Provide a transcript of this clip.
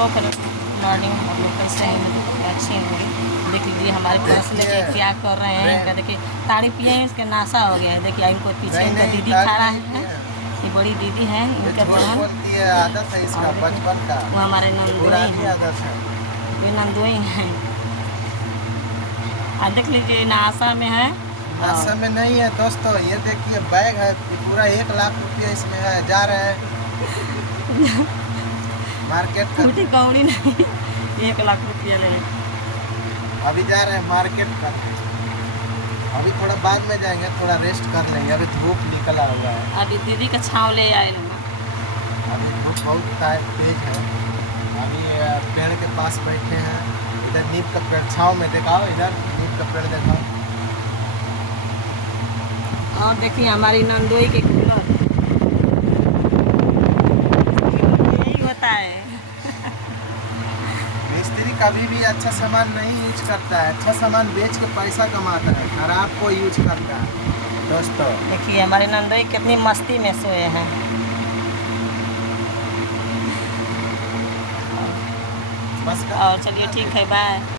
चलो फिर मॉर्निंग हम लोग कैसे हैं, मतलब अच्छी होंगी। देख लीजिए हमारे पास लेके क्या कर रहे हैं। इनका देखिए ताड़ी पिए हैं, इसके नाशा हो गया है। देखिए इनको पीछे इनका दीदी खा रहा है, ये बड़ी दीदी है, इनका बहन। आदत है इसका बचपन का, वो हमारे नंदोई हैं, आदत है। ये नंदोई हैं। देख लीजिए नाशा में है। नाशा में नहीं है दोस्तों, ये देखिए बैग है पूरा 1 लाख रुपया इसमें है। जा रहे हैं मार्केट का, छोटी कौड़ी नहीं, 1 लाख रुपया लेने अभी जा रहे हैं मार्केट का। अभी थोड़ा बाद में जाएंगे, थोड़ा रेस्ट कर लेंगे, अभी धूप निकला हुआ है। अभी दीदी का छाँव ले आए लोग। अभी धूप बहुत तेज है। अभी पेड़ के पास बैठे हैं, इधर नीम का पेड़ छाँव में दिखाओ, इधर नीम का पेड़ दिखाओ। और देखिए हमारी नंदोई के कूलर, यही होता है। मिस्त्री कभी भी अच्छा सामान नहीं यूज करता है, अच्छा सामान बेच के पैसा कमाता है, खराब को यूज करता है दोस्तों। देखिए हमारे नंदोई कितनी मस्ती में सोए हैं। बस और चलिए ठीक है, बाय।